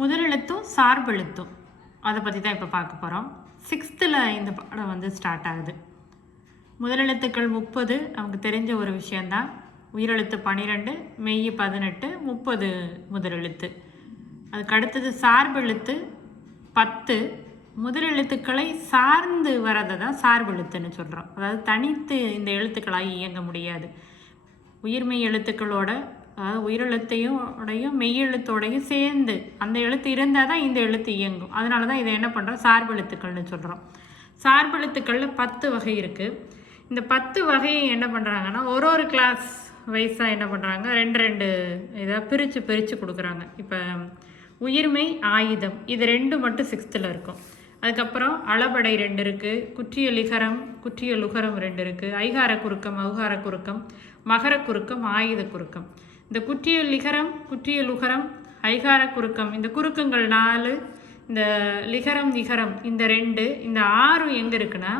முதலெழுத்தும் சார்பெழுத்தும் அதை பற்றி தான் இப்போ பார்க்க போகிறோம். 6th இந்த பாடம் வந்து ஸ்டார்ட் ஆகுது. முதலெழுத்துக்கள் 30 நமக்கு தெரிஞ்ச ஒரு விஷயந்தான். உயிரெழுத்து 12, மெய் 18, 30 முதலெழுத்து. அதுக்கு அடுத்தது சார்பெழுத்து 10. முதலெழுத்துக்களை சார்ந்து வரதை தான் சார்பெழுத்துன்னு சொல்கிறோம். அதாவது தனித்து இந்த எழுத்துக்களாக இயங்க முடியாது. உயிர்மெய் எழுத்துக்களோட, அதாவது உயிரெழுத்தையும் மெய்யெழுத்தோடையும் சேர்ந்து அந்த எழுத்து இருந்தால் தான் இந்த எழுத்து இயங்கும். அதனால தான் இதை என்ன பண்ணுறோம், சார்பெழுத்துக்கள்னு சொல்கிறோம். சார்பெழுத்துக்களில் 10 வகை இருக்குது. இந்த 10 வகையை என்ன பண்ணுறாங்கன்னா ஒரு கிளாஸ் வைஸாக என்ன பண்ணுறாங்க, 2 இதாக பிரித்து கொடுக்குறாங்க. இப்போ உயிர்மெய், ஆயுதம், இது 2 மட்டும் 6th இருக்கும். அதுக்கப்புறம் அளபடை 2 இருக்குது, குற்றிய லிகரம், குற்றிய லுகரம் 2 இருக்குது, ஐகார குறுக்கம், அவுகார குறுக்கம், மகர குறுக்கம், ஆயுத குறுக்கம். இந்த குற்றிய லிகரம், குற்றிய லுகரம், ஐகார குறுக்கம், இந்த குறுக்கங்கள் 4, இந்த லிகரம் நிகரம் இந்த 2, இந்த 6 எங்கே இருக்குன்னா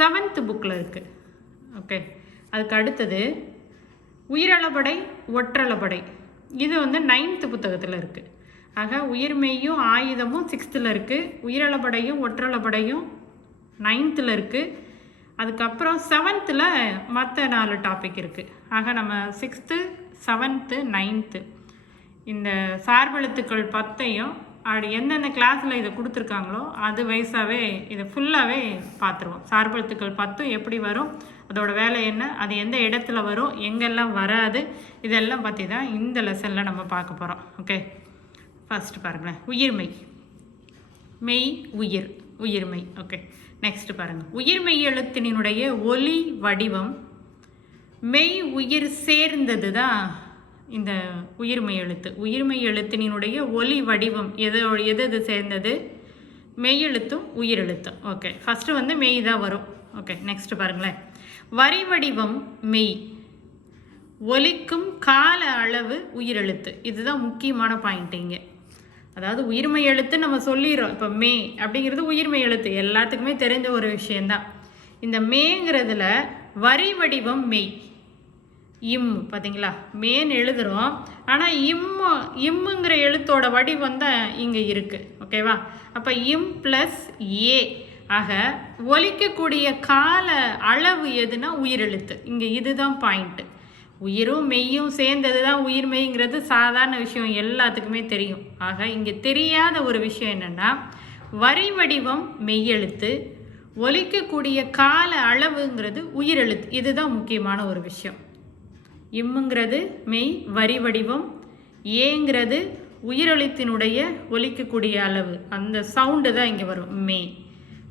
7th புக்கில் இருக்குது. ஓகே, அதுக்கு அடுத்தது உயிரளபடை, ஒற்றளபடை, இது வந்து 9th புத்தகத்தில் இருக்குது. ஆக உயிர்மெய்யும் ஆயுதமும் 6th இருக்குது, உயிரளபடையும் ஒற்றளபடையும் 9th இருக்குது. அதுக்கப்புறம் 7th மற்ற 4 டாபிக் இருக்குது. ஆக நம்ம 6th, 7th, 9th இந்த சார்பெழுத்துக்கள் 10ஐயும் அப்படி எந்தெந்த கிளாஸில் இதை கொடுத்துருக்காங்களோ அது வைஸாகவே இதை ஃபுல்லாகவே பார்த்துருவோம். சார்பெழுத்துக்கள் 10 எப்படி வரும், அதோட வேலை என்ன, அது எந்த இடத்துல வரும், எங்கெல்லாம் வராது, இதெல்லாம் பற்றி தான் இந்த லெசனில் நம்ம பார்க்க போகிறோம். ஓகே, ஃபஸ்ட்டு பாருங்களேன், உயிர்மெய், மெய், உயிர், உயிர்மெய். ஓகே, நெக்ஸ்ட் பாருங்கள், உயிர்மெய் எழுத்தினுடைய ஒலி வடிவம் மெய் உயிர் சேர்ந்தது தான் இந்த உயிர்மெய் எழுத்து. உயிர்மெய் எழுத்தினுடைய ஒலி வடிவம் எது சேர்ந்தது, மெய் எழுத்தும் உயிரெழுத்தும். ஓகே, ஃபஸ்ட்டு வந்து மெய் தான் வரும். ஓகே, நெக்ஸ்ட் பாருங்களேன், வரி வடிவம் மெய், ஒலிக்கும் கால அளவு உயிரெழுத்து. இதுதான் முக்கியமான பாயிண்ட் இங்கே. அதாவது உயிர்மெய் எழுத்து நம்ம சொல்லிடுறோம். இப்போ மே அப்படிங்கிறது உயிர்மெய் எழுத்து, எல்லாத்துக்குமே தெரிஞ்ச ஒரு விஷயந்தான். இந்த மேங்கிறதுல வரி வடிவம் மெய், இம், பார்த்தீங்களா, மேன்னு எழுதுகிறோம், ஆனால் இம்முங்கிற எழுத்தோட வடிவம் தான் இங்கே இருக்குது. ஓகேவா, அப்போ இம் ப்ளஸ் ஏ. ஆக ஒலிக்கக்கூடிய கால அளவு எதுனா உயிரெழுத்து. இங்கே இதுதான் பாயிண்ட்டு. உயிரும் மெய்யும் சேர்ந்தது தான் உயிர்மெய்ங்கிறது சாதாரண விஷயம், எல்லாத்துக்குமே தெரியும். ஆக இங்கே தெரியாத ஒரு விஷயம் என்னென்னா, வரி வடிவம் மெய்யெழுத்து, ஒலிக்கக்கூடிய கால அளவுங்கிறது உயிரெழுத்து. இதுதான் முக்கியமான ஒரு விஷயம். இம்முங்கிறது மெய், வரி வடிவம், ஏங்கிறது உயிரெழுத்தினுடைய ஒலிக்கக்கூடிய அளவு, அந்த சவுண்டு தான் இங்கே வரும், மெய்.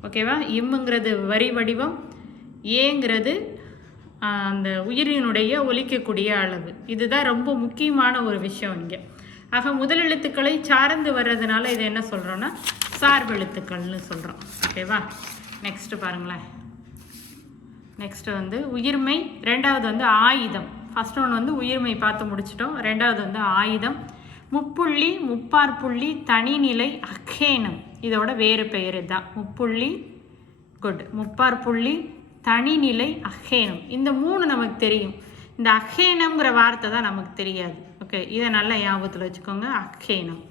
ஓகேவா, இம்முங்கிறது வரி வடிவம், ஏங்கிறது அந்த உயிரினுடைய ஒலிக்கக்கூடிய அளவு. இதுதான் ரொம்ப முக்கியமான ஒரு விஷயம் இங்கே. ஆக முதலெழுத்துக்களை சார்ந்து வர்றதுனால இதை என்ன சொல்கிறோன்னா சார்பெழுத்துக்கள்னு சொல்கிறோம். ஓகேவா, நெக்ஸ்ட்டு பாருங்களேன், நெக்ஸ்ட்டு வந்து உயிர்மெய், 2வது வந்து ஆயுதம். ஃபஸ்ட் ஒன்று வந்து உயிர்மெய் பார்த்து முடிச்சிட்டோம், 2வது வந்து ஆயுதம். முப்புள்ளி, முப்பார்புள்ளி, தனிநிலை, அகேனம், இதோட வேறு பெயர் தான். முப்புள்ளி, குட், முப்பார்புள்ளி, தனிநிலை, அகேனம், இந்த 3 நமக்கு தெரியும். இந்த அகேனம்ங்கிற வார்த்தை தான் நமக்கு தெரியாது. ஓகே, இதை நல்லா ஞாபகத்தில் வச்சுக்கோங்க. அகேனம்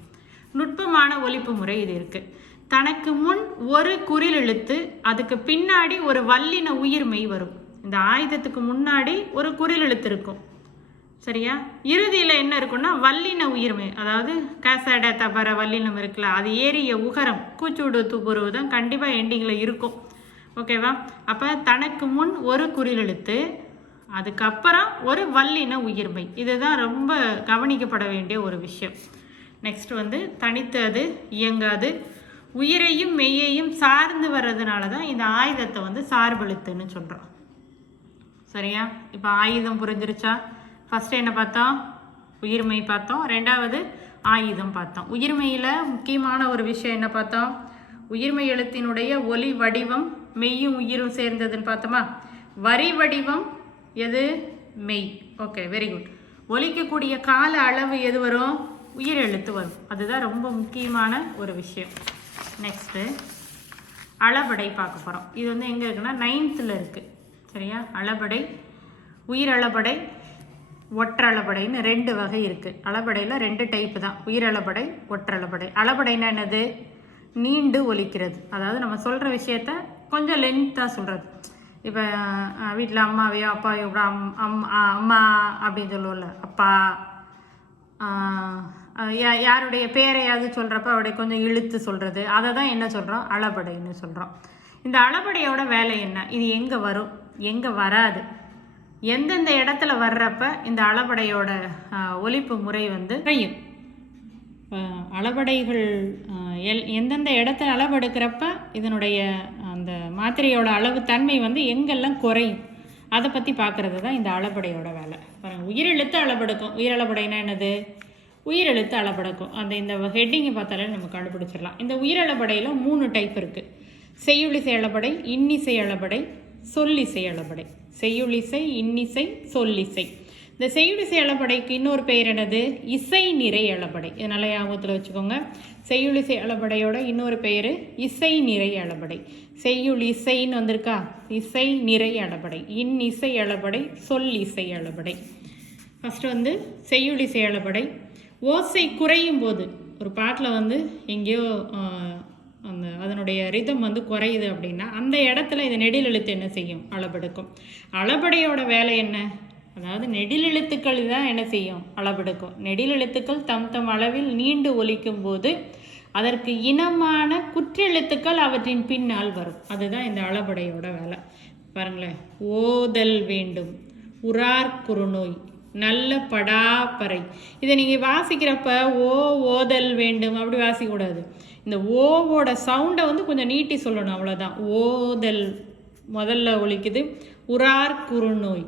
நுட்பமான ஒலிப்பு முறை இது இருக்குது. தனக்கு முன் ஒரு குறில் எழுத்து, அதுக்கு பின்னாடி ஒரு வல்லின உயிர்மெய் வரும். இந்த ஆயுதத்துக்கு முன்னாடி ஒரு குறில் எழுத்து இருக்கும், சரியா. இறுதியில் என்ன இருக்குன்னா வல்லின உயிர்மெய், அதாவது கசட தபர வல்லினம் இருக்குல்ல, அது ஏறிய உகரம், கூச்சூடு துப்புருவு தான் கண்டிப்பாக எண்டிங்கில் இருக்கும். ஓகேவா, அப்போ தனக்கு முன் ஒரு குறில் எழுத்து, அதுக்கப்புறம் ஒரு வல்லின உயிர்மெய். இதுதான் ரொம்ப கவனிக்கப்பட வேண்டிய ஒரு விஷயம். நெக்ஸ்ட் வந்து தனித்து அது இயங்காது, உயிரையும் மெய்யையும் சார்ந்து வர்றதுனால தான் இந்த ஆயுதத்தை வந்து சார்பெழுத்துன்னு சொல்கிறோம். சரியா, இப்போ ஆயுதம் புரிஞ்சிருச்சா? ஃபஸ்ட்டு என்ன பார்த்தோம், உயிர்மெய் பார்த்தோம், 2வது ஆயுதம் பார்த்தோம். உயிர்மெயில் முக்கியமான ஒரு விஷயம் என்ன பார்த்தோம், உயிர்மெய் எழுத்தினுடைய ஒலி வடிவம் மெய்யும் உயிரும் சேர்ந்ததுன்னு பார்த்தோமா. வரி வடிவம் எது, மெய். Okay, very good. ஒலிக்கக்கூடிய கால அளவு எது வரும், உயிர் எழுத்து வரும். அதுதான் ரொம்ப முக்கியமான ஒரு விஷயம். நெக்ஸ்ட்டு அளபடை பார்க்க போகிறோம். இது வந்து எங்கே இருக்குன்னா 9th இருக்குது, சரியா. அளபடை, உயிர் அளபடை, ஒற்றளபடைன்னு 2 வகை இருக்குது. அளபடையில் 2 டைப்பு தான், உயிரளபடை, ஒற்றளபடை. அளபடைன்னா என்னது? நீண்டு ஒலிக்கிறது. அதாவது நம்ம சொல்கிற விஷயத்த கொஞ்சம் லென்த்தாக சொல்கிறது. இப்போ வீட்டில் அம்மாவையோ அப்பாவையோ கூட அம்மா அப்படின்னு சொல்லுவோம்ல, அப்பா. யாருடைய பேரையாவது சொல்கிறப்ப அவருடைய கொஞ்சம் இழுத்து சொல்கிறது, அதை தான் என்ன சொல்கிறோம்? அளபடைன்னு சொல்கிறோம். இந்த அளபடையோட வேலை என்ன? இது எங்கே வரும், எங்கே வராது, எந்தெந்த இடத்துல வர்றப்ப இந்த அளபடையோட ஒலிப்பு முறை வந்து குறையும். அளபடைகள் எந்தெந்த இடத்துல அளவெடுக்கிறப்ப இதனுடைய அந்த மாத்திரையோட அளவு தன்மை வந்து எங்கெல்லாம் குறையும், அதை பற்றி பார்க்குறது தான் இந்த அளபடையோட வேலை. உயிரெழுத்து அளவெடுக்கும். உயிரளபடைனா என்னது? உயிரெழுத்து அளபெடுக்கும். இந்த ஹெட்டிங்கை பார்த்தாலே நம்ம கண்டுபிடிச்சிடலாம். இந்த உயிரளபடையில் 3 டைப் இருக்குது. செய்யுளிசை அளபடை, இன்னிசை அளபடை, சொல்லிசை அளபடை. செய்யுளிசை, இன்னிசை, சொல்லிசை. இந்த செய்யுளிசை அளபடைக்கு இன்னொரு பெயர் என்னது? இசை நிறை அளபடை. இதனால் ஞாபகத்தில் வச்சுக்கோங்க. செய்யுளிசை அளபடையோட இன்னொரு பெயர் இசை நிறை அளபடை. செய்யுள் இசைன்னு வந்திருக்கா? இசை நிறை அளபடை. இன்னிசை அளபடை, சொல்லிசை அளபடை. ஃபஸ்ட்டு வந்து செய்யுளிசை அளபடை. ஓசை குறையும் போது ஒரு பாட்டில் வந்து எங்கேயோ அதனுடைய ரிதம் வந்து குறையுது அப்படின்னா அந்த இடத்துல இந்த நெடில் எழுத்து என்ன செய்யும்? அளபெடுக்கும். அளபடையோட வேலை என்ன? அதாவது நெடில் எழுத்துக்கள் தான் என்ன செய்யும்? அளபெடுக்கும். நெடில் எழுத்துக்கள் தம் அளவில் நீண்டு ஒலிக்கும் போது அதற்கு இனமான குற்றெழுத்துக்கள் அவற்றின் பின்னால் வரும். அதுதான் இந்த அளபடையோட வேலை. பாருங்களேன், ஓதல் வேண்டும், உறார் குறுநோய், நல்ல படாப்பறை. இதை நீங்கள் வாசிக்கிறப்ப ஓதல் வேண்டும் அப்படி வாசிக்கக்கூடாது. இந்த ஓவோட சவுண்டை வந்து கொஞ்சம் நீட்டி சொல்லணும், அவ்வளோதான். ஓதல் முதல்ல ஒலிக்குது, உறார் குறுநோய்,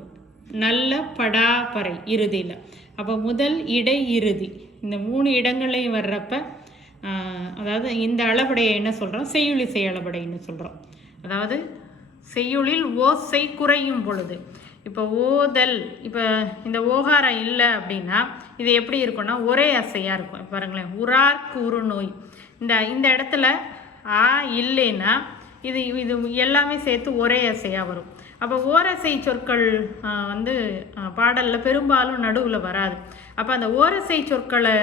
நல்ல படாப்பறை இறுதியில். அப்போ முதல், இடை, இறுதி இந்த 3 இடங்களையும் வர்றப்ப அதாவது இந்த அளபடையை என்ன சொல்கிறோம்? செய்யுளிசை அளபடைன்னு சொல்கிறோம். அதாவது செய்யுளில் ஓசை குறையும் பொழுது, இப்போ ஓதல், இப்போ இந்த ஓகாரம் இல்லை அப்படின்னா இது எப்படி இருக்குன்னா ஒரே அசையாக இருக்கும். பாருங்களேன், உறார் குறுநோய், இந்த இடத்துல ஆ இல்லைன்னா இது எல்லாமே சேர்த்து ஒரே அசையாக வரும். அப்போ ஓரசை சொற்கள் வந்து பாடலில் பெரும்பாலும் நடுவில் வராது. அப்போ அந்த ஓரசை சொற்களை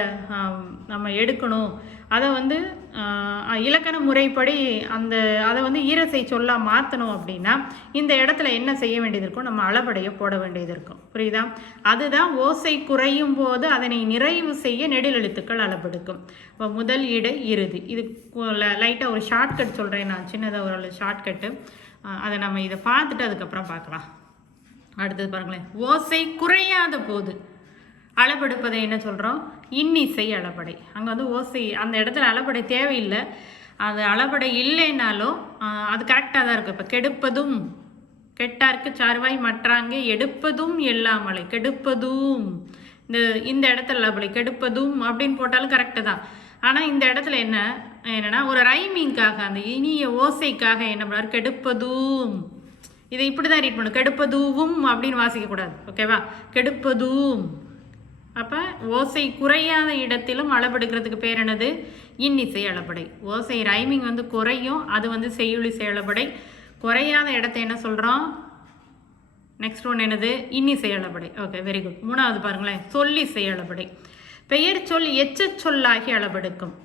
நம்ம எடுக்கணும். அதை வந்து இலக்கண முறைப்படி அதை வந்து ஈரசை சொல்லாக மாற்றணும் அப்படின்னா இந்த இடத்துல என்ன செய்ய வேண்டியது இருக்கும்? நம்ம அளபடையை போட வேண்டியது இருக்கும். புரியுதா? அதுதான் ஓசை குறையும் போது அதனை நிறைவு செய்ய நெடில் எழுத்துக்கள் அளபெடுக்கும். இப்போ முதல், இடை, இறுதி. இது லைட்டாக ஒரு ஷார்ட்கட் சொல்கிறேன் நான், சின்னதாக ஒரு ஷார்ட்கட்டு. அதை நம்ம இதை பார்த்துட்டு அதுக்கப்புறம் பார்க்கலாம். அடுத்தது பாருங்களேன், ஓசை குறையாத போது அளபெடுப்பதை என்ன சொல்கிறோம்? இன்னிசை அளபடை. அங்கே வந்து ஓசை அந்த இடத்துல அளபடை தேவையில்லை. அது அளபடை இல்லைன்னாலும் அது கரெக்டாக தான் இருக்கும். இப்போ கெடுப்பதும், கெட்டார்க்கு சார்வாய் மற்றாங்க, எடுப்பதும் எல்லாமலை, கெடுப்பதும் இந்த இடத்துல அளபடை, கெடுப்பதும் அப்படின்னு போட்டாலும் கரெக்டு தான். ஆனால் இந்த இடத்துல என்னன்னா ஒரு ரைமிங்காக, அந்த இனிய ஓசைக்காக என்ன பண்ணுவார்? கெடுப்பதும். இதை இப்படி தான் ரீட் பண்ணும், கெடுப்பதுவும் அப்படின்னு வாசிக்கக்கூடாது. ஓகேவா? கெடுப்பதும். அப்போ ஓசை குறையாத இடத்திலும் அளபெடுக்கிறதுக்கு பேர் என்னது? இன்னிசை அளபடை. ஓசை ரைமிங் வந்து குறையும், அது வந்து செய்யுளிசை அளபடை. குறையாத இடத்தை என்ன சொல்கிறோம்? நெக்ஸ்ட் ஒன் என்னது? இன்னிசை அளபடை. Okay, very good. 3வது பாருங்களேன், சொல்லிசை அளபடை. பெயர் சொல் எச்ச சொல்லாகி அளபெடுக்கும்.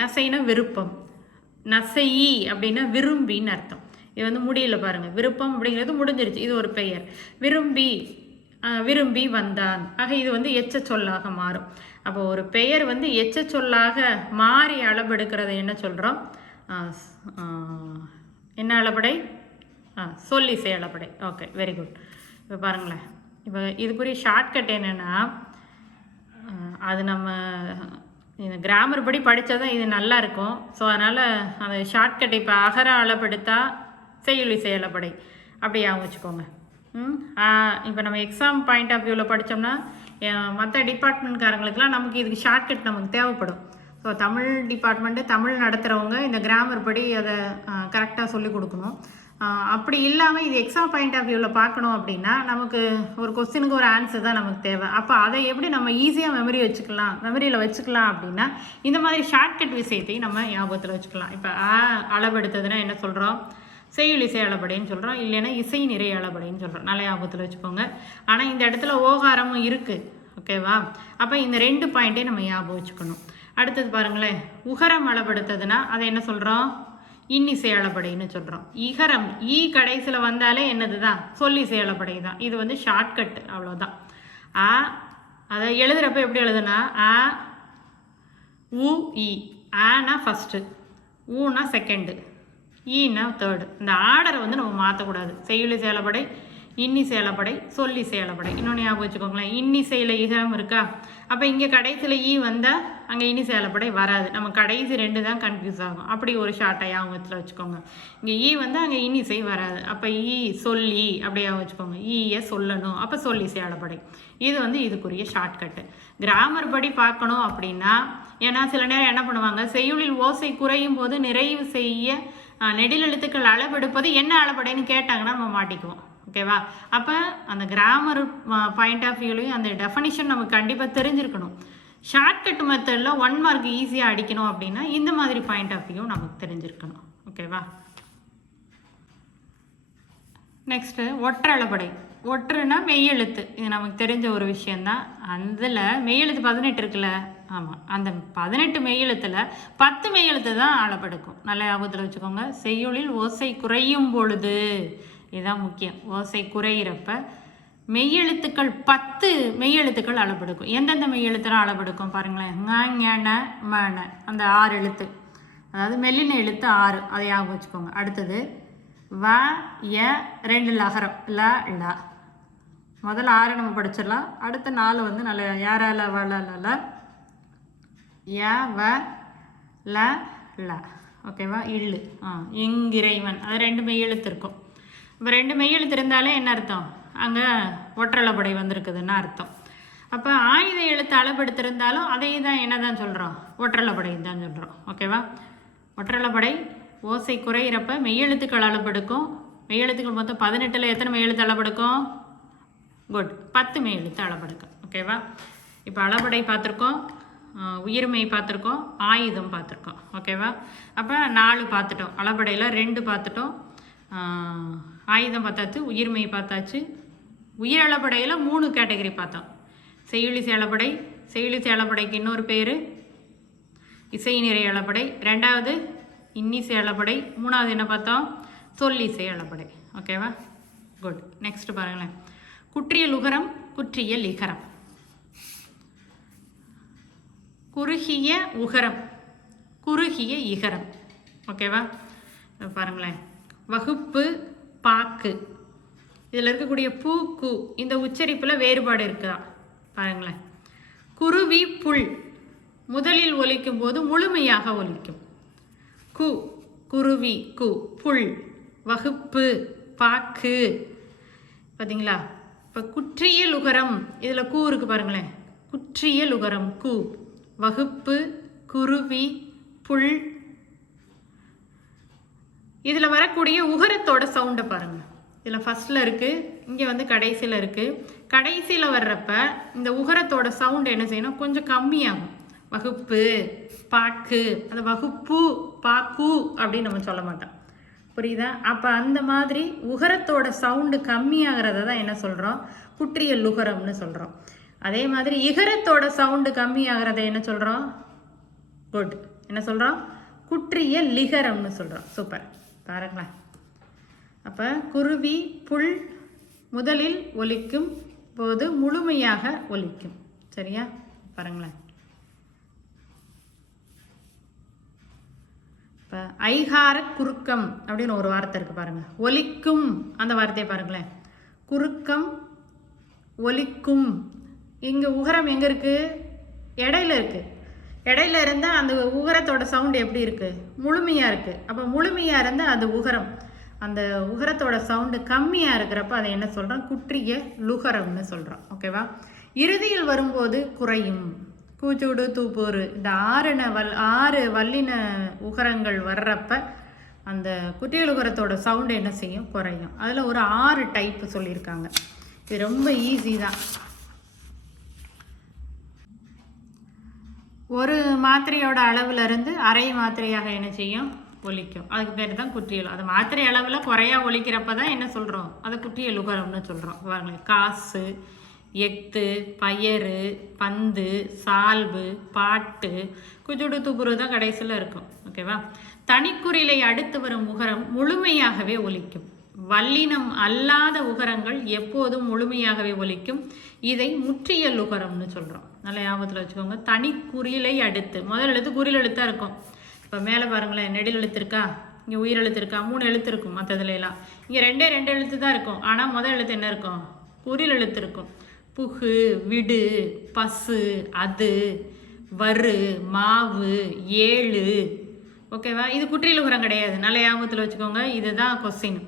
நசைனா விருப்பம், நசையி அப்படின்னா விரும்பின்னு அர்த்தம். இது வந்து முடியல பாருங்கள், விருப்பம் அப்படிங்கிறது முடிஞ்சிருச்சு, இது ஒரு பெயர். விரும்பி வந்தான். ஆக இது வந்து எச்ச சொல்லாக மாறும். அப்போ ஒரு பெயர் வந்து எச்ச சொல்லாக மாறி அளபெடுக்கிறத என்ன சொல்கிறோம்? என்ன அளபடை? சொல்லிசை அளபடை. Okay, very good. இப்போ பாருங்களேன், இப்போ இதுக்குரிய ஷார்ட்கட் என்னென்னா, அது நம்ம இந்த கிராமர் படி படித்தா தான் இது நல்லா இருக்கும். ஸோ அதனால் அந்த ஷார்ட்கட் இப்போ அகர அளபெடுத்தா செய்யுளிசை அளபடை அப்படியே வச்சுக்கோங்க. இப்போ நம்ம எக்ஸாம் பாயிண்ட் ஆஃப் வியூவில் படித்தோம்னா மற்ற டிபார்ட்மெண்ட்காரங்களுக்கெலாம் நமக்கு இதுக்கு ஷார்ட்கட் நமக்கு தேவைப்படும். ஸோ தமிழ் டிபார்ட்மெண்ட்டு, தமிழ் நடத்துகிறவங்க இந்த கிராமர் படி அதை கரெக்டாக சொல்லிக் கொடுக்கணும். அப்படி இல்லாமல் இது எக்ஸாம் பாயிண்ட் ஆஃப் வியூவில் பார்க்கணும் அப்படின்னா நமக்கு ஒரு கொஸ்டினுக்கு ஒரு ஆன்சர் தான் நமக்கு தேவை. அப்போ அதை எப்படி நம்ம ஈஸியாக மெமரியில் வச்சுக்கலாம் அப்படின்னா இந்த மாதிரி ஷார்ட்கட் விஷயத்தையும் நம்ம ஞாபகத்தில் வச்சுக்கலாம். இப்போ அளவெடுத்ததுன்னா என்ன சொல்கிறோம்? செய்யுள் இசை அளபடைன்னு சொல்கிறோம், இல்லைன்னா இசை நிறை அளபடைன்னு சொல்கிறோம். நல்ல ஞாபகத்தில் வச்சுக்கோங்க. ஆனால் இந்த இடத்துல ஓகாரமும் இருக்குது. ஓகேவா? அப்போ இந்த 2 பாயிண்ட்டே நம்ம ஞாபகம் வச்சுக்கணும். அடுத்தது பாருங்களேன், உகரம் அளபடுத்ததுன்னா அதை என்ன சொல்கிறோம்? இன்னிசை அளபடைன்னு சொல்கிறோம். இகரம் ஈ கடைசியில் வந்தாலே என்னது தான்? சொல்லிசை அளபடை தான். இது வந்து ஷார்ட்கட், அவ்வளோதான். அதை எழுதுகிறப்ப எப்படி எழுதுனா ஆ உ இ. ஆனா ஃபஸ்ட்டு, ஊனா செகண்டு, ஈனா தேர்டு. இந்த ஆர்டரை வந்து நம்ம மாற்றக்கூடாது. செய்யுளிசை அளபடை, இன்னிசை அளபடை, சொல்லிசை அளபடை. இன்னொன்று ஞாபகம் வச்சுக்கோங்களேன், இன்னிசையில் இகரம் இருக்கா, அப்போ இங்கே கடைசியில் ஈ வந்தால் அங்கே இன்னிசை அளபடை வராது. நம்ம கடைசி 2 தான் கன்ஃபியூஸ் ஆகும். அப்படி ஒரு ஷார்ட்டை ஞாபகத்தில் வச்சுக்கோங்க. இங்கே ஈ வந்து அங்கே இன்னிசை வராது. அப்போ ஈ சொல்லி அப்படியே வச்சுக்கோங்க. ஈயை சொல்லணும், அப்போ சொல்லிசை அளபடை. இது வந்து இதுக்குரிய ஷார்ட்கட்டு. கிராமர் படி பார்க்கணும் அப்படின்னா, ஏன்னா சில நேரம் என்ன பண்ணுவாங்க, செய்யுளில் ஓசை குறையும் போது நிறைவு செய்ய நெடில் எழுத்துக்கள் அளவெடுப்பது என்ன அளபடைன்னு கேட்டாங்கன்னா நம்ம மாட்டிக்குவோம். ஓகேவா? அப்போ அந்த கிராமர் பாயிண்ட் ஆஃப் வியூலையும் அந்த டெஃபனிஷன் நமக்கு கண்டிப்பாக தெரிஞ்சிருக்கணும். ஷார்ட்கட் மெத்தடில் 1 மார்க் ஈஸியாக அடிக்கணும் அப்படின்னா இந்த மாதிரி பாயிண்ட் ஆஃப் வியூ நமக்கு தெரிஞ்சிருக்கணும். ஓகேவா? நெக்ஸ்ட்டு ஒற்றளபடை. ஒற்றுனா மெய்யெழுத்து, இது நமக்கு தெரிஞ்ச ஒரு விஷயந்தான். அதில் மெய்யெழுத்து 18 இருக்குல்ல, ஆமாம், அந்த 18 மெய்யெழுத்தில் 10 மெய்யெழுத்து தான் அளபெடுக்கும். நல்ல ஞாபகத்தில் வச்சுக்கோங்க. செய்யுளில் ஓசை குறையும் பொழுது, இதுதான் முக்கியம், ஓசை குறையிறப்ப மெய்யெழுத்துக்கள் 10 மெய்யெழுத்துக்கள் அளபெடுக்கும். எந்தெந்த மெய்யெழுத்துலாம் அளபெடுக்கும் பாருங்களேன். ஞ ம அந்த 6 எழுத்து, அதாவது மெல்லின எழுத்து 6, அதை ஞாபகம் வச்சுக்கோங்க. அடுத்தது வ ய 2 லகரம் ல ல. முதல்ல 6 நம்ம படிச்சிடலாம். அடுத்த 4 வந்து நல்ல யாரால வள ல ய வ ல ல. ஓகேவா? இல்லு இங்கிறைவன், அது 2 மெய்யெழுத்து இருக்கும். இப்போ 2 மெய்யெழுத்து இருந்தாலே என்ன அர்த்தம்? அங்கே ஒற்றளபடை வந்திருக்குதுன்னு அர்த்தம். அப்போ ஆயுத எழுத்து அளபெடுத்திருந்தாலும் அதே தான் என்ன தான் சொல்கிறோம்? ஒற்றளபடை தான் சொல்கிறோம். ஓகேவா? ஒற்றளபடை ஓசை குறையிறப்ப மெய்யெழுத்துக்கள் அளபெடுக்கும். மெய்யெழுத்துக்கள் மொத்தம் 18ல் எத்தனை மெய்யெழுத்து அளபெடுக்கும்? குட், 10 மெய்யெழுத்து அளபெடுக்கும். ஓகேவா? இப்போ அளபடை பார்த்துருக்கோம், உயிர்மெய் பார்த்துருக்கோம், ஆயுதம் பார்த்துருக்கோம். ஓகேவா? அப்போ 4 பார்த்துட்டோம். அளபடையில் 2 பார்த்துட்டோம், ஆயுதம் பார்த்தாச்சு, உயிர்மெய் பார்த்தாச்சு. உயிரளபடையில் 3 கேட்டகரி பார்த்தோம். செய்யுளிசை அளபடை, செய்யுளிசை அளபடைக்கு இன்னொரு பேர் இசை நிறை அளபடை, 2வது இன்னிசை அளபடை, 3வது என்ன பார்த்தோம்? சொல்லிசை அளபடை. ஓகேவா? குட். நெக்ஸ்ட் பாருங்களேன், குற்றிய லுகரம், குற்றிய லிகரம். குறுகிய உகரம், குறுகிய இகரம். ஓகேவா? பாருங்களேன், வகுப்பு, பாக்கு, இதில் இருக்கக்கூடிய பூ கு, இந்த உச்சரிப்பில் வேறுபாடு இருக்குதா பாருங்களேன். குருவி புல், முதலில் ஒலிக்கும் போது முழுமையாக ஒலிக்கும். கு, குருவி கு, புல், வகுப்பு, பாக்கு. பார்த்தீங்களா? இப்போ குற்றிய லுகரம், இதில் கூ இருக்கு பாருங்களேன். குற்றிய லுகரம் கு, வகுப்பு, குருவி, புல். இதில் வரக்கூடிய உகரத்தோட சவுண்டை பாருங்கள். இதில் ஃபஸ்ட்டில் இருக்குது, இங்கே வந்து கடைசியில் இருக்குது. கடைசியில் வர்றப்ப இந்த உகரத்தோட சவுண்டு என்ன செய்யணும்? கொஞ்சம் கம்மியாகும். வகுப்பு, பாக்கு, அந்த வகுப்பு, பாக்கு அப்படின்னு நம்ம சொல்ல மாட்டோம். புரியுதா? அப்போ அந்த மாதிரி உகரத்தோட சவுண்டு கம்மியாகிறத தான் என்ன சொல்கிறோம்? குற்றிய லுகரம்னு சொல்கிறோம். அதே மாதிரி இகரத்தோட சவுண்டு கம்மியாகிறத என்ன சொல்கிறோம்? குட், என்ன சொல்கிறோம்? குற்றிய லிகரம்னு சொல்கிறோம். சூப்பர், பாருங்களேன். அப்போ குருவி புல் முதலில் ஒலிக்கும் போது முழுமையாக ஒலிக்கும். சரியா? பாருங்களேன். இப்போ ஐகார குறுக்கம் அப்படின்னு ஒரு வார்த்தை இருக்குது பாருங்கள். ஒலிக்கும், அந்த வார்த்தையை பாருங்களேன். குறுக்கம், ஒலிக்கும். இங்கே உகரம் எங்கே இருக்குது? இடையில இருக்குது. இடையில இருந்தால் அந்த உகரத்தோட சவுண்டு எப்படி இருக்குது? முழுமையாக இருக்குது. அப்போ முழுமையாக இருந்தால் அது உகரம். அந்த உகரத்தோட சவுண்டு கம்மியாக இருக்கிறப்ப அதை என்ன சொல்கிறோம்? குற்றிய லுகரம்னு சொல்கிறோம். ஓகேவா? இறுதியில் வரும்போது குறையும். கூச்சூடு, தூப்பூர், இந்த 6 வல்லின உகரங்கள் வர்றப்ப அந்த குற்றிய லுகரத்தோட சவுண்டு என்ன செய்யும்? குறையும். அதில் ஒரு 6 டைப்பு சொல்லியிருக்காங்க. இது ரொம்ப ஈஸி தான். ஒரு மாத்திரையோட அளவுலேருந்து அரை மாத்திரையாக என்ன செய்யும்? ஒலிக்கும். அதுக்கு பேர் தான் குற்றியல். அது மாத்திரை அளவில் குறையா ஒலிக்கிறப்ப தான் என்ன சொல்கிறோம், அதை குற்றியல் உகரம்னு சொல்கிறோம். பாருங்களேன், காசு, எத்து, பயறு, பந்து, சால்பு, பாட்டு, குஜுடு துபுரு தான் கடைசியில் இருக்கும். ஓகேவா? தனிக்குறிலை அடுத்து வரும் உகரம் முழுமையாகவே ஒலிக்கும். வல்லினம் அல்லாத உகரங்கள் எப்போதும் முழுமையாகவே ஒலிக்கும். இதை முற்றியல் உகரம்னு சொல்கிறோம். நல்ல ஞாபகத்தில் வச்சுக்கோங்க. தனிக்குறிலை அடுத்து முதல் எழுத்து குறில் எழுத்தாக இருக்கும். இப்போ மேலே பாருங்களேன், நெடில் எழுத்து இருக்கா, இங்கே உயிர் எழுத்து இருக்கா, 3 எழுத்து இருக்கும். மற்றதுல எல்லாம் இங்கே 2 எழுத்து தான் இருக்கும். ஆனால் முதல் எழுத்து என்ன இருக்கும், குறில் எழுத்து இருக்கும். புகு, விடு, பசு, அது, வரு, மாவு, ஏழு. ஓகேவா? இது குற்றியல் உகரம் கிடையாது. நல்ல ஞாபகத்தில் வச்சுக்கோங்க. இதுதான் கொஸ்டின்.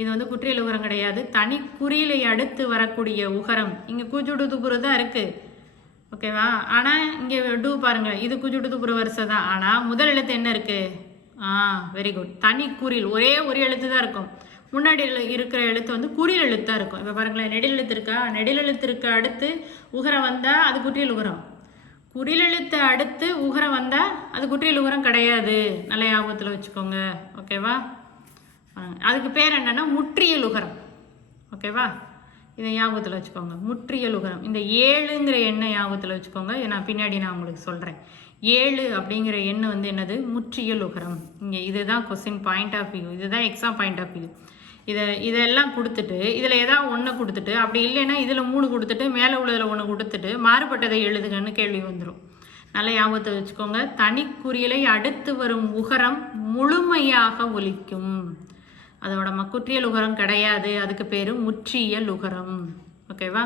இது வந்து குற்றியல் உகரம் கிடையாது. தனி குறிலை அடுத்து வரக்கூடிய உகரம் இங்கே கூச்சுடு துப்புரு தான் இருக்குது. ஓகேவா? ஆனால் இங்கே டூ பாருங்கள், இது குஜுடு துப்புரு வரிசை தான். ஆனால் முதல் எழுத்து என்ன இருக்குது, வெரி குட், தனி குறில். ஒரே ஒரு எழுத்து தான் இருக்கும். முன்னாடி இருக்கிற எழுத்து வந்து குறில் எழுத்தாக இருக்கும். இப்போ பாருங்களேன், நெடில் எழுத்து இருக்கா, நெடில் எழுத்துருக்கு அடுத்து உகரம் வந்தால் அது குற்றியல் உகரம். குறில் எழுத்து அடுத்து உகரம் வந்தால் அது குற்றியல் உகரம் கிடையாது. நல்ல ஞாபகத்தில் வச்சுக்கோங்க. ஓகேவா? அதுக்கு பேர் என்னென்னா முற்றியல் உகரம். ஓகேவா? இதை ஞாபகத்தில் வச்சுக்கோங்க. முற்றியல் உகரம். இந்த 7ங்கிற எண்ணை ஞாபகத்தில் வச்சுக்கோங்க. நான் பின்னாடி நான் உங்களுக்கு சொல்கிறேன். 7 அப்படிங்கிற எண்ணு வந்து என்னது, முற்றியல் உகரம். இங்கே இதுதான் கொஸ்டின் பாயிண்ட் ஆஃப் வியூ, இதுதான் எக்ஸாம் பாயிண்ட் ஆஃப் வியூ. இதெல்லாம் கொடுத்துட்டு இதில் ஏதாவது ஒன்று கொடுத்துட்டு, அப்படி இல்லைன்னா இதில் 3 கொடுத்துட்டு மேலே உள்ளதில் 1 கொடுத்துட்டு மாறுபட்டதை எழுதுகன்னு கேள்வி வந்துடும். நல்ல ஞாபகத்தை வச்சுக்கோங்க. தனிக்குறியலை அடுத்து வரும் உகரம் முழுமையாக ஒலிக்கும். அதோட குற்றியல் உகரம் கிடையாது. அதுக்கு பேர் முற்றியல் உகரம். ஓகேவா?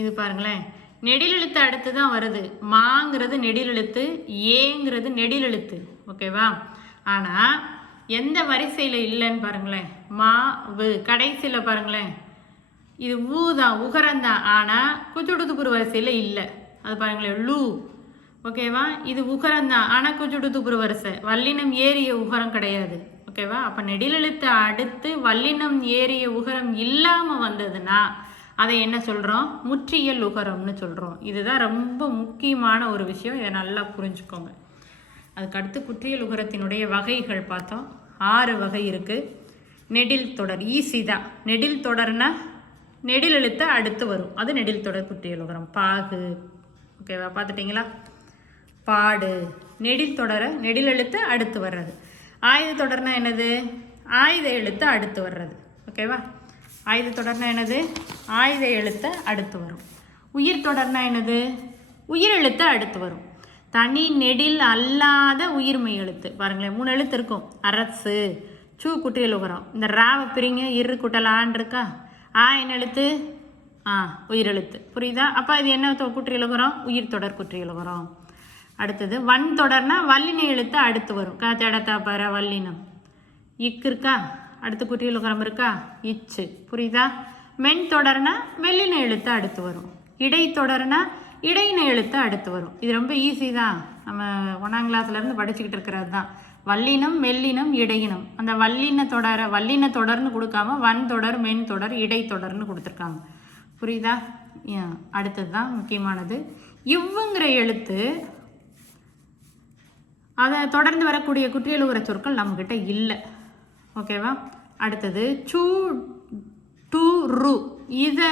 இது பாருங்களேன், நெடில் எழுத்து அடுத்து தான் வருது. மாங்கிறது நெடில் எழுத்து, ஏங்கிறது நெடில் எழுத்து. ஓகேவா? ஆனால் எந்த வரிசையில் இல்லைன்னு பாருங்களேன். மா, வு கடைசியில் பாருங்களேன், இது ஊ தான், உகரம் தான். ஆனால் குச்சுடுதுப்புரு வரிசையில் இல்லை. அது பாருங்களேன், லூ. ஓகேவா? இது உகரம் தான். ஆனால் குச்சுடுதுப்புரு வரிசை. வல்லினம் ஏறிய உகரம் கிடையாது. ஓகேவா? அப்போ நெடில் எழுத்து அடுத்து வல்லினம் ஏறிய உகரம் இல்லாமல் வந்ததுன்னா அதை என்ன சொல்கிறோம், முற்றியல் உகரம்னு சொல்கிறோம். இதுதான் ரொம்ப முக்கியமான ஒரு விஷயம். இதை நல்லா புரிஞ்சுக்கோங்க. அதுக்கடுத்து குற்றியல் உகரத்தினுடைய வகைகள் பார்த்தோம். 6 வகை இருக்குது. நெடில் தொடர் ஈஸி தான். நெடில் தொடர்னா நெடில் எழுத்து அடுத்து வரும், அது நெடில் தொடர் குற்றியல் உகரம். பாகு. ஓகேவா? பார்த்துட்டிங்களா? பாடு. நெடில் தொடர நெடில் எழுத்து அடுத்து வர்றது. ஆயுத தொடர்னா என்னது, ஆயுத எழுத்து அடுத்து வர்றது. ஓகேவா? ஆயுத தொடர்னா என்னது, ஆயுத எழுத்து அடுத்து வரும். உயிர் தொடர்னா என்னது, உயிர் எழுத்து அடுத்து வரும். தனி நெடில் அல்லாத உயிர்மை எழுத்து பாருங்களேன், 3 எழுத்து இருக்கும். அரசு, சூ குற்றியல் உகரம். இந்த ராவை பிரிங்க, இரு குட்டலான் இருக்கா, என்ன எழுத்து, உயிர் எழுத்து. புரியுதா? அப்போ இது என்ன குற்றியல் உகரம், உயிர் தொடர் குற்றியல் உகரம். அடுத்தது வன் தொடர்னா வல்லின எழுத்து அடுத்து வரும். தடத்தா பர வல்லினம். இக்கு இருக்கா, அடுத்து குற்றியல் உகரம் இருக்கா, இச்சு. புரியுதா? மென் தொடர்னா மெல்லின எழுத்து அடுத்து வரும். இடை தொடர்னா இடையின எழுத்து அடுத்து வரும். இது ரொம்ப ஈஸி தான். நம்ம 1ஆம் கிளாஸ்லேருந்து படிச்சுக்கிட்டு இருக்கிறது தான். வல்லினம், மெல்லினம், இடையினம். அந்த வல்லின தொடர்னு கொடுக்காம வன் தொடர், மென் தொடர், இடை தொடர்னு கொடுத்துருக்காங்க. புரியுதா? அடுத்தது தான் முக்கியமானது. இவ்வுங்கிற எழுத்து அதை தொடர்ந்து வரக்கூடிய குற்றியல் உகர சொற்கள் நம்மக்கிட்ட இல்லை. ஓகேவா? அடுத்தது சூ, டு, ரு இதை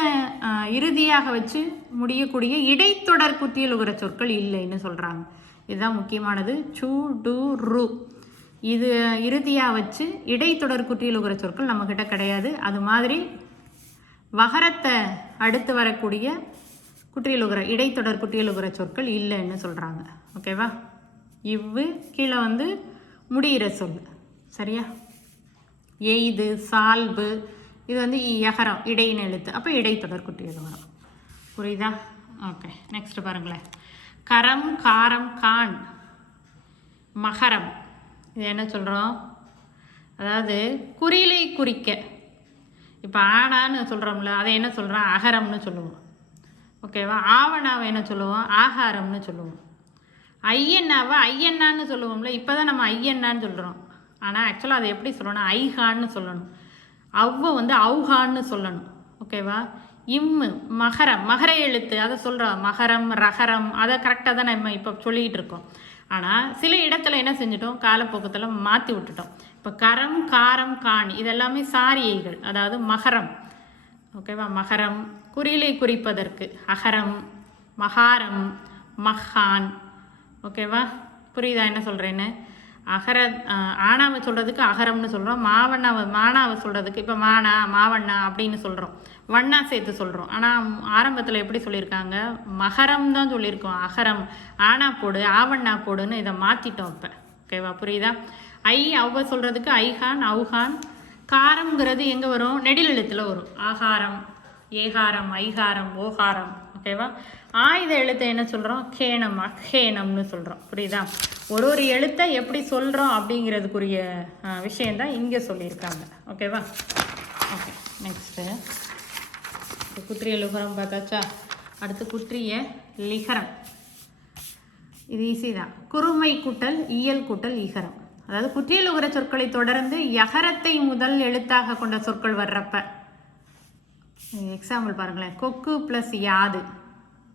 இறுதியாக வச்சு முடியக்கூடிய இடைத்தொடர் குற்றியல் உகர சொற்கள் இல்லைன்னு சொல்கிறாங்க. இதுதான் முக்கியமானது. சூ, டு, ரு இது இறுதியாக வச்சு இடைத்தொடர் குற்றியல் உகர சொற்கள் நம்மக்கிட்ட கிடையாது. அது மாதிரி வகரத்தை அடுத்து வரக்கூடிய குற்றியல் உகர இடைத்தொடர் குற்றியல் உகர சொற்கள் இல்லைன்னு சொல்கிறாங்க. ஓகேவா? இவ்வு கீழே வந்து முடிகிற சொல். சரியா? எய்து, சால்பு இது வந்து யகரம், இடையின எழுத்து. அப்போ இடைத்தொடர் குற்றியல் உகரம். புரியுதா? ஓகே, நெக்ஸ்ட் பாருங்களேன். கரம், காரம், கான், மகரம். இது என்ன சொல்கிறோம், அதாவது குறிலை குறிக்க. இப்போ ஆனான்னு சொல்கிறோம்ல, அதை என்ன சொல்கிறோம், அகரம்னு சொல்லுவோம். ஓகேவா? ஆவணாவை என்ன சொல்லுவோம், ஆகாரம்னு சொல்லுவோம். ஐயன்னாவை ஐயன்னான்னு சொல்லுவோம்ல, இப்போ தான் நம்ம ஐயன்னான்னு சொல்கிறோம். ஆனால் ஆக்சுவலாக அதை எப்படி சொல்லணும், ஐகான்னு சொல்லணும். அவ்வை வந்து அவுகான்னு சொல்லணும். ஓகேவா? இம்மு மகரம், மகர எழுத்து அதை சொல்கிறோம். மகரம், ரகரம் அதை கரெக்டாக தான் நம்ம இப்போ சொல்லிக்கிட்டு இருக்கோம். ஆனால் சில இடத்துல என்ன செஞ்சிட்டோம், காலப்போக்கத்தில் மாற்றி விட்டுட்டோம். இப்போ கரம், காரம், காண் இதெல்லாமே சாரியைகள், அதாவது மகரம். ஓகேவா? மகரம் குறிலை குறிப்பதற்கு அகரம், மகாரம், மஹான். ஓகேவா? புரியுதா என்ன சொல்கிறேன்னு? அகர ஆனாவை சொல்கிறதுக்கு அகரம்னு சொல்கிறோம், மானாவை சொல்கிறதுக்கு இப்போ மானா, மாவண்ணா அப்படின்னு சொல்கிறோம், வண்ணா சேர்த்து சொல்கிறோம். ஆனால் ஆரம்பத்தில் எப்படி சொல்லியிருக்காங்க, மகரம் தான் சொல்லியிருக்கோம். அகரம் ஆனா போடு, ஆவண்ணா போடுன்னு இதை மாற்றிட்டோம் இப்போ. ஓகேவா? புரியுதா? அவ்வ சொல்கிறதுக்கு ஐஹான், அவுஹான். காரம்ங்கிறது எங்கே வரும், நெடில் எழுத்தில் வரும். ஆகாரம், ஏகாரம், ஐகாரம், ஓகாரம். ஓகேவா? ஆயுத எழுத்தை என்ன சொல்கிறோம், கேனம், அஹேனம்னு சொல்கிறோம். புரியுதா? ஒரு எழுத்தை எப்படி சொல்கிறோம் அப்படிங்கிறதுக்குரிய விஷயந்தான் இங்கே சொல்லியிருக்காங்க. ஓகேவா? ஓகே, நெக்ஸ்ட்டு குற்றிய லுகரம் பார்த்தாச்சா? அடுத்து குற்றிய லிகரம். இது ஈஸி தான். குறுமை கூட்டல் இயல் கூட்டல் இகரம். அதாவது குற்றிய லுகர சொற்களை தொடர்ந்து யகரத்தை முதல் எழுத்தாக கொண்ட சொற்கள் வர்றப்ப, எக்ஸாம்பிள் பாருங்களேன், கொக்கு ப்ளஸ் யாது,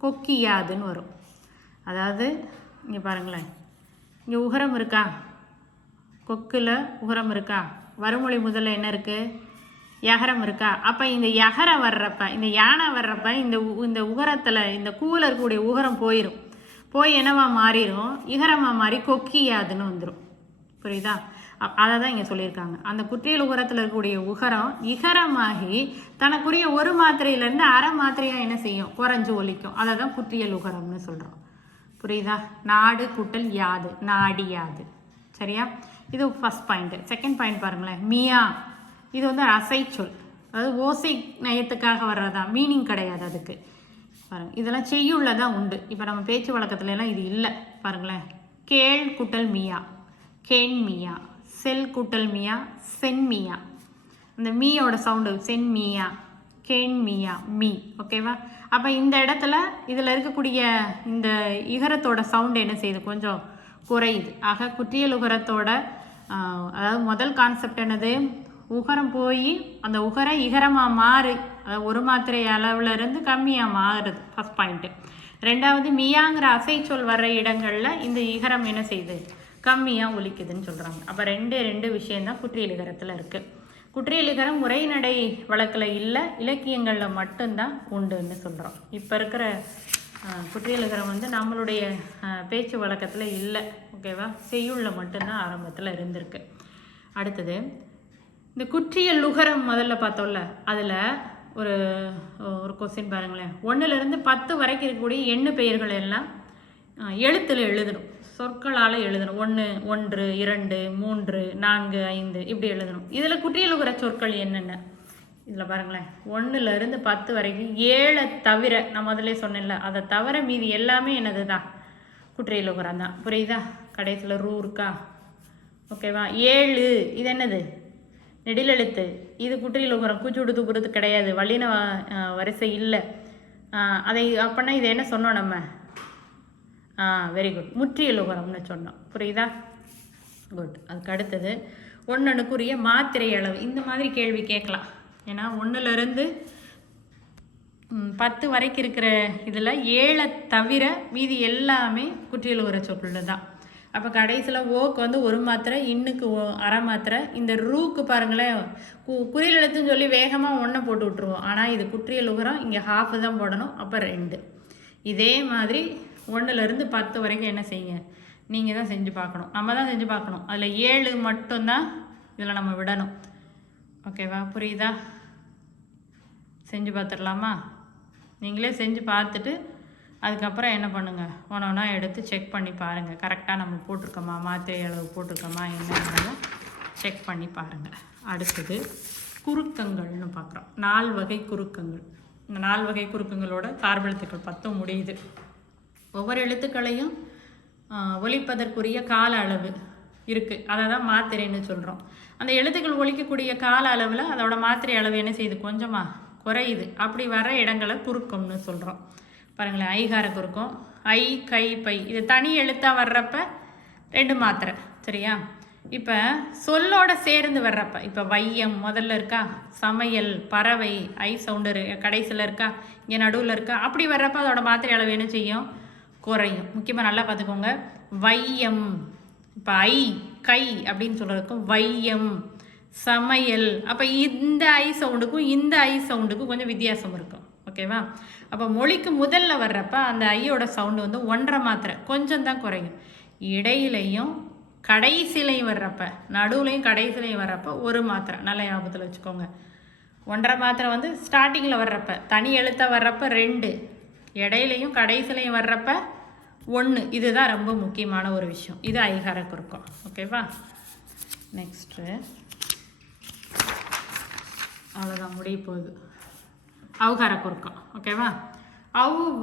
கொக்கியாதுன்னு வரும். அதாவது இங்கே பாருங்களேன், இங்கே உகரம் இருக்கா, கொக்கில் உகரம் இருக்கா, வறுமொழி முதல்ல என்ன இருக்குது, யகரம் இருக்கா. அப்போ இந்த யகரம் வர்றப்ப, இந்த யானை வர்றப்ப இந்த உகரத்தில் இந்த கூவில் இருக்கக்கூடிய உகரம் போய் என்னவா மாறிடும், இகரமாக மாறி கொக்கியாதுன்னு வந்துடும். புரியுதா? அதை தான் இங்கே சொல்லியிருக்காங்க. அந்த குற்றியல் உகரத்தில் இருக்கக்கூடிய உகரம் இகரமாகி தனக்குரிய ஒரு மாத்திரையிலேருந்து அரை மாத்திரையாக என்ன செய்யும், குறைஞ்சு ஒலிக்கும். அதை தான் குற்றியல் உகரம்னு சொல்கிறோம். புரியுதா? நாடு கூட்டல் யாது, நாடியாது. சரியா? இது ஃபஸ்ட் பாயிண்ட்டு. செகண்ட் பாயிண்ட் பாருங்களேன், மியா. இது வந்து அசைச்சொல், அதாவது ஓசை நயத்துக்காக வர்றதா, மீனிங் கிடையாது அதுக்கு. பாருங்கள், இதெல்லாம் செய்யுள்ள தான் உண்டு. இப்போ நம்ம பேச்சு வழக்கத்துலலாம் இது இல்லை. பாருங்களேன், கேள் கூட்டல் மியா, கேன் மியா, செல் கூட்டல் மியா, சென் மியா. இந்த மீயோட சவுண்டு சென் மியா, கேன் மியா, மீ. ஓகேவா? அப்போ இந்த இடத்துல இதில் இருக்கக்கூடிய இந்த இகரத்தோட சவுண்டு என்ன செய்யுது, கொஞ்சம் குறையுது. ஆக குற்றியல் உகரத்தோட அதாவது முதல் கான்செப்ட் என்னது, உகரம் போய் அந்த உகர இகரமாக மாறு, அதாவது ஒரு மாத்திரை அளவில் இருந்து கம்மியாக மாறுது. First point. ரெண்டாவது, மியாங்கிற அசைச்சொல் வர்ற இடங்களில் இந்த இகரம் என்ன செய்யுது, கம்மியாக ஒலிக்குதுன்னு சொல்கிறாங்க. அப்போ ரெண்டு விஷயந்தான் குற்றியல் இகரத்தில் இருக்குது. குற்றியல் இகரம் உரைநடை வழக்கில் இல்லை, இலக்கியங்களில் மட்டும்தான் உண்டுன்னு சொல்கிறோம். இப்போ இருக்கிற குற்றியல் இகரம் வந்து நம்மளுடைய பேச்சு வழக்கத்தில் இல்லை. ஓகேவா? செய்யுள்ள மட்டும்தான் ஆரம்பத்தில் இருந்திருக்கு. அடுத்தது இந்த குற்றியல் லுகரம் முதல்ல பார்த்தோம்ல, அதில் ஒரு கொஸ்டின் பாருங்களேன். 1லேருந்து 10 வரைக்கும் இருக்கக்கூடிய எண்ணு பெயர்கள் எல்லாம் எழுத்தில் எழுதணும், சொற்களால் எழுதணும். 1, 1, 2, 3, 4, 5 இப்படி எழுதணும். இதில் குற்றியல் உகர சொற்கள் என்னென்ன இதில் பாருங்களேன். 1லேருந்து 10 வரைக்கும் 7 தவிர, நான் முதல்ல சொன்னேன்ல, அதை தவிர மீதி எல்லாமே என்னது தான், குற்றியல் உகரம் தான். புரியுதா? கடைசியில் ரூ இருக்கா? ஓகேவா? 7 இது என்னது, நெடிலெழுத்து. இது குற்றியல் உகரம், கூச்சுடு தூக்குறது கிடையாது, வல்லின வரிசை இல்லை. அதை அப்படின்னா இதை என்ன சொன்னோம் நம்ம, வெரி குட், முற்றியல் உகரம்னு சொன்னோம். புரியுதா? குட். அதுக்கு அடுத்தது 1னுக்குரிய மாத்திரை அளவு. இந்த மாதிரி கேள்வி கேட்கலாம். ஏன்னா 1லேருந்து 10 வரைக்கும் இருக்கிற இதில் 7 தவிர மீதி எல்லாமே குற்றியல் உகர சொற்கள் தான். அப்போ கடைசியில் ஓக்கு வந்து ஒரு மாத்திரை, இன்னுக்கு அரை மாத்திரை. இந்த ரூக்கு பாருங்களேன், குறியல் எழுத்துன்னு சொல்லி வேகமாக 1 போட்டு விட்ருவோம். ஆனால் இது குற்றியல் உகரம், இங்கே ஹாஃப் தான் போடணும். அப்போ 2. இதே மாதிரி 1லேருந்து 10 வரைக்கும் என்ன செய்யுங்க, நீங்கள் தான் செஞ்சு பார்க்கணும், நம்ம தான் செஞ்சு பார்க்கணும். அதில் 7 மட்டும்தான் இதில் நம்ம விடணும். ஓகேவா? புரியுதா? செஞ்சு பார்த்துடலாமா? நீங்களே செஞ்சு பார்த்துட்டு அதுக்கப்புறம் என்ன பண்ணுங்கள், ஒன்றா எடுத்து செக் பண்ணி பாருங்கள், கரெக்டாக நம்ம போட்டிருக்கோமா, மாத்திரை அளவு போட்டிருக்கோமா என்னன்னு செக் பண்ணி பாருங்கள். அடுத்தது குறுக்கங்கள்னு பார்க்குறோம். 4 வகை குறுக்கங்கள். இந்த 4 வகை குறுக்கங்களோட சார்பெழுத்துக்கள் 10 முடியுது. ஒவ்வொரு எழுத்துக்களையும் ஒலிப்பதற்குரிய கால அளவு இருக்குது, அதை தான் மாத்திரைன்னு சொல்கிறோம். அந்த எழுத்துக்கள் ஒலிக்கக்கூடிய கால அளவில் அதோட மாத்திரை அளவு என்ன செய்யுது, கொஞ்சமாக குறையுது. அப்படி வர இடங்களை குறுக்கம்னு சொல்கிறோம். பாருங்களேன், ஐகார குறுக்கம், ஐ, கை, பை. இது தனி எழுத்தாக வர்றப்ப 2 மாத்திரை. சரியா? இப்போ சொல்லோட சேர்ந்து வர்றப்ப, இப்போ வையம் முதல்ல இருக்கா, சமையல், பறவை, ஐ சவுண்டரு கடைசியில் இருக்கா, இங்கே நடுவில் இருக்கா, அப்படி வர்றப்ப அதோட மாத்திரை அளவு என்ன செய்யும், குறையும். முக்கியமாக நல்லா பார்த்துக்கோங்க. வையம், இப்போ கை அப்படின்னு சொல்கிறதுக்கும் வையம், சமையல். அப்போ இந்த ஐ சவுண்டுக்கும் இந்த ஐ சவுண்டுக்கும் கொஞ்சம் வித்தியாசம் இருக்கும். ஓகேவா? அப்போ மொழிக்கு முதல்ல வர்றப்ப அந்த ஐயோட சவுண்டு வந்து 1.5 மாத்திரை கொஞ்சம் தான் குறையும். இடையிலையும் கடைசிலையும் வர்றப்ப, நடுவுலையும் கடைசிலையும் வர்றப்ப 1 மாத்திரை. நல்ல ஞாபகத்தில் வச்சுக்கோங்க. 1.5 மாத்திரை வந்து ஸ்டார்டிங்கில் வர்றப்ப, தனி எழுத்தாக வர்றப்ப 2, இடையிலையும் கடைசிலையும் வர்றப்ப 1. இதுதான் ரொம்ப முக்கியமான ஒரு விஷயம். இது ஐகார குறுக்கம். ஓகேவா? நெக்ஸ்ட்டு அவ்வளோதான், முடிய போகுது. அவுகார குறுக்கம். ஓகேவா?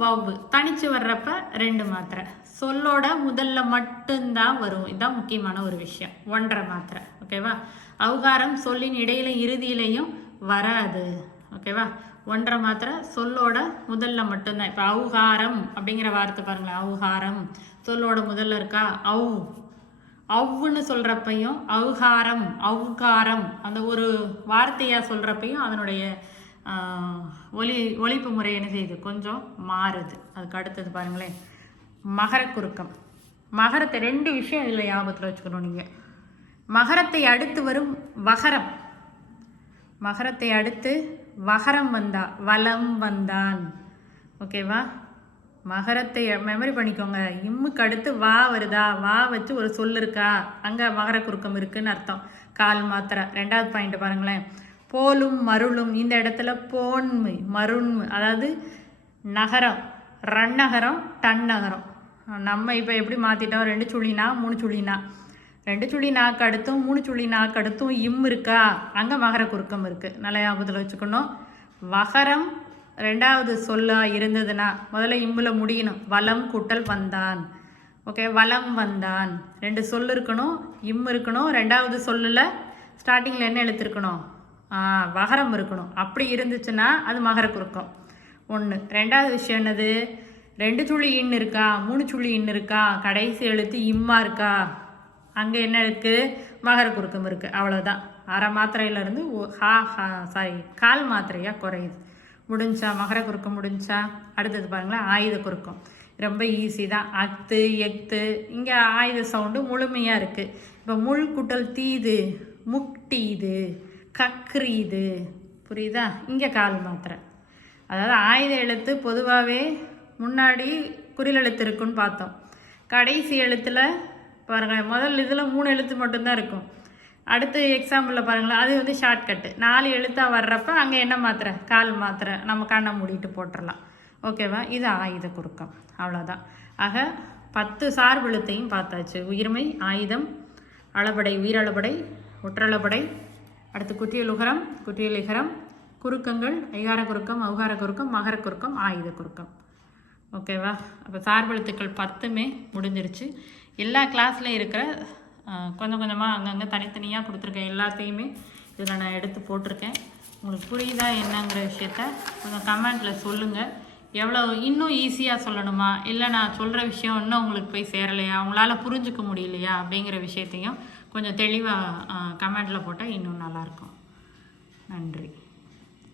வவ் தனிச்சு வர்றப்ப 2 மாத்திரை. சொல்லோட முதல்ல மட்டும்தான் வரும். இதுதான் முக்கியமான ஒரு விஷயம். 1.5 மாத்திரை. ஓகேவா? அவுகாரம் சொல்லின் இடையில இறுதியிலையும் வராது. ஓகேவா? 1.5 மாத்திரை சொல்லோட முதல்ல மட்டும்தான். இப்போ அவுகாரம் அப்படிங்கிற வார்த்தை பாருங்களேன். அவுகாரம் சொல்லோட முதல்ல இருக்கா? அவ்வுன்னு சொல்கிறப்பையும் அவுகாரம் அந்த ஒரு வார்த்தையாக சொல்கிறப்பையும் அதனுடைய ஒலிப்பு முறை என்ன செய்யுது? கொஞ்சம் மாறுது. அதுக்கு அடுத்தது பாருங்களேன், மகர குறுக்கம். மகரத்தை 2 விஷயம் இதில் ஞாபகத்தில் வச்சுக்கணும் நீங்கள். மகரத்தை அடுத்து வரும் வகரம். மகரத்தை அடுத்து வகரம் வலம் வந்தான். ஓகேவா? மகரத்தை மெமரி பண்ணிக்கோங்க. இம்முக்கு அடுத்து வா வருதா? வா வச்சு ஒரு சொல் இருக்கா? அங்கே மகர குறுக்கம் இருக்குன்னு அர்த்தம். கால் மாத்திரை. 2வது பாயிண்ட் பாருங்களேன். போலும் மருளும், இந்த இடத்துல போன்மை மருண்மை, அதாவது நகரம், ரன்னகரம் டன்னகரம். நம்ம இப்போ எப்படி மாற்றிட்டோம்? 2 சுழினா 3 சுழினா. 2 சுழி நாக்கு அடுத்தும் 3 சுழி நாக்கு அடுத்தும் இருக்கா? அங்கே மகர குறுக்கம் இருக்குது. நல்ல ஞாபகத்தில் வச்சுக்கணும். வகரம் 2வது சொல்லாக இருந்ததுன்னா முதல்ல இம்மில் முடியணும். வலம் கூட்டல் வந்தான். ஓகே, வலம் வந்தான். 2 சொல் இருக்கணும், இருக்கணும். 2வது சொல்லில் ஸ்டார்டிங்கில் என்ன எழுத்துருக்கணும்? வகரம் இருக்கணும். அப்படி இருந்துச்சுன்னா அது மகர குறுக்கம். 1. 2வது விஷயம் என்னது? 2 சுழி இருக்கா? 3 சுழி இருக்கா? கடைசி எழுத்து இம்மா இருக்கா? அங்கே என்ன இருக்குது? மகர குறுக்கம் இருக்குது. அவ்வளோதான். அரை மாத்திரையிலேருந்து கால் மாத்திரையாக குறையுது. முடிஞ்சா மகர குறுக்கம் முடிஞ்சா? அடுத்தது பாருங்களேன், ஆயுத குறுக்கம். ரொம்ப ஈஸி தான். அத்து எத்து, இங்கே ஆயுத சவுண்டு முழுமையாக இருக்குது. இப்போ முள் குட்டல் தீது, முக்டீது, கக்ரீது. புரியுதா? இங்கே கால் மாத்திரை. அதாவது ஆயுத எழுத்து பொதுவாகவே முன்னாடி குறில் எழுத்து இருக்குன்னு பார்த்தோம். கடைசி எழுத்தில் பாருங்கள், முதல் இதில் 3 எழுத்து மட்டும்தான் இருக்கும். அடுத்து எக்ஸாம்பிளில் பாருங்களேன், அது வந்து ஷார்ட்கட்டு. 4 எழுத்தாக வர்றப்ப அங்கே என்ன மாத்திரை? கால் மாத்திரை. நம்ம கண்ணை மூடிட்டு போட்டுடலாம். ஓகேவா? இது ஆயுத குறுக்கம். அவ்வளோதான். ஆக 10 சார்பெழுத்தையும் பார்த்தாச்சு. உயிர்மை, ஆயுதம், அளபடை, உயிரளபடை, ஒற்றளபடை, அடுத்து குற்றியல் உகரம், குற்றியல் இகரம், குறுக்கங்கள், ஐகார குறுக்கம், அவுகார குறுக்கம், மகர குறுக்கம், ஆயுத குறுக்கம். ஓகேவா? அப்போ சார்பெழுத்துக்கள் 10மே முடிஞ்சிருச்சு. எல்லா கிளாஸ்லையும் இருக்கிற கொஞ்சம் கொஞ்சமாக அங்கங்கே தனித்தனியாக கொடுத்துருக்கேன். எல்லாத்தையுமே இதில் நான் எடுத்து போட்டிருக்கேன். உங்களுக்கு புரியுதா என்னங்கிற விஷயத்த கொஞ்சம் கமெண்ட்டில் சொல்லுங்கள். எவ்வளோ இன்னும் ஈஸியாக சொல்லணுமா, இல்லை நான் சொல்கிற விஷயம் இன்னும் உங்களுக்கு போய் சேரலையா, அவங்களால புரிஞ்சுக்க முடியலையா அப்படிங்கிற விஷயத்தையும் கொஞ்சம் தெளிவாக கமெண்ட்டில் போட்டால் இன்னும் நல்லாயிருக்கும். நன்றி.